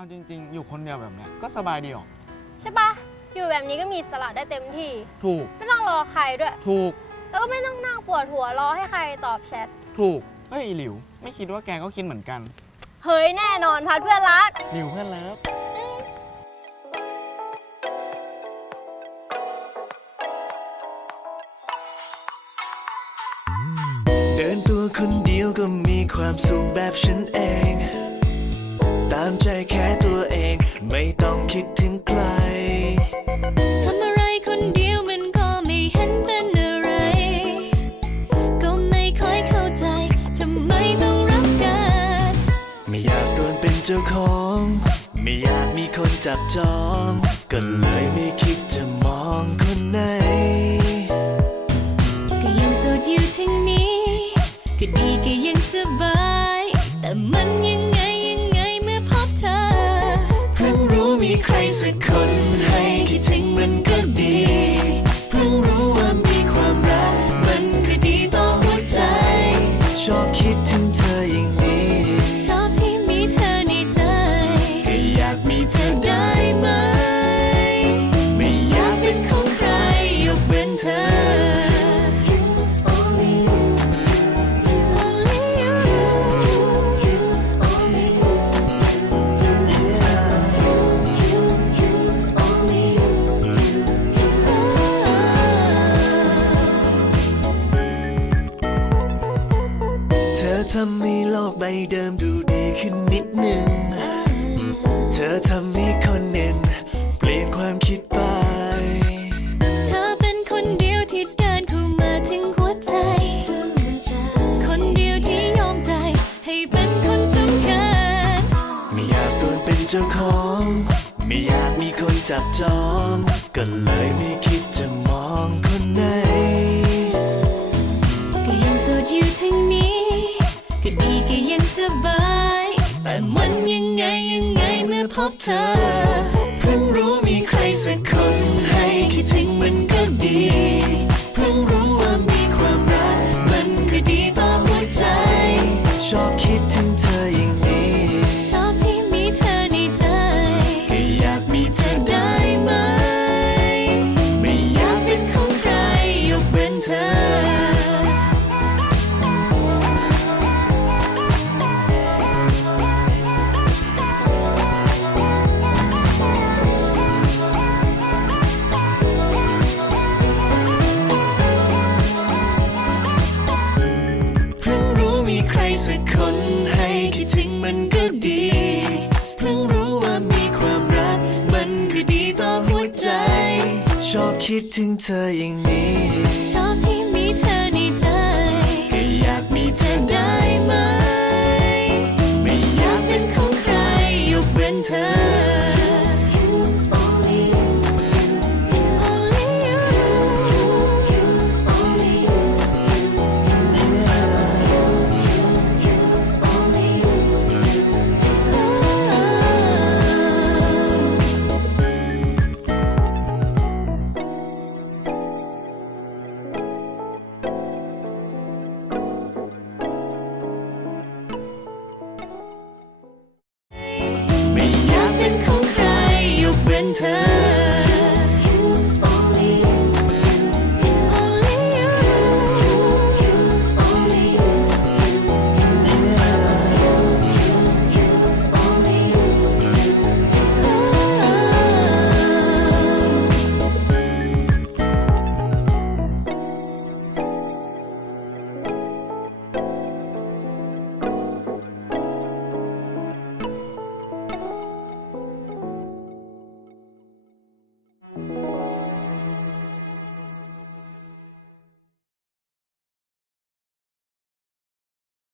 เอาจริง ๆ อยู่คนเดียวแบบเนี้ยก็สบายดีหรอกใช่ปะอยู่แบบนี้ก็มีอิสระได้เต็มที่ ถูก ไม่ต้องรอใครด้วย ถูก แล้วก็ไม่ต้องนั่งปวดหัวรอให้ใครตอบแชท ถูก เฮ้ยอีหลิว ไม่คิดว่าแกก็คิดเหมือนกันเฮ้ยแน่นอนพัดเพื่อนรัก หลิวเพื่อนเลิฟเดินตัวคนเดียวก็มีความสุขแบบฉันเอง ตามใจแค่ จ้าของ ไม่อยากมีคนจับจอง ก็เลยไม่คิดจะมองคนไหน ก็ยังโสดอยู่ทั้งนี้ ก็ดีก็ยังสบาย แต่มันยังไงยังไงเมื่อพบเธอเพิ่งรู้มีใครสักคนให้คิดถึงมัน ทำให้โลกใบเดิมดูดีขึ้นนิดหนึ่งเธอทำให้คนหนึ่งเปลี่ยนความคิดไป เธอเป็นคนเดียวที่เดินเข้ามาถึงหัวใจ คนเดียวที่ยอมใจให้เป็นคนสำคัญ ไม่อยากโดนเป็นเจ้าของ ไม่อยากมีคนจับจอง ก็เลยไม่คิดจะ แต่มันยังไงยังไงเมื่อพบเธอเพิ่งรู้ คิดถึงเธออย่างนี้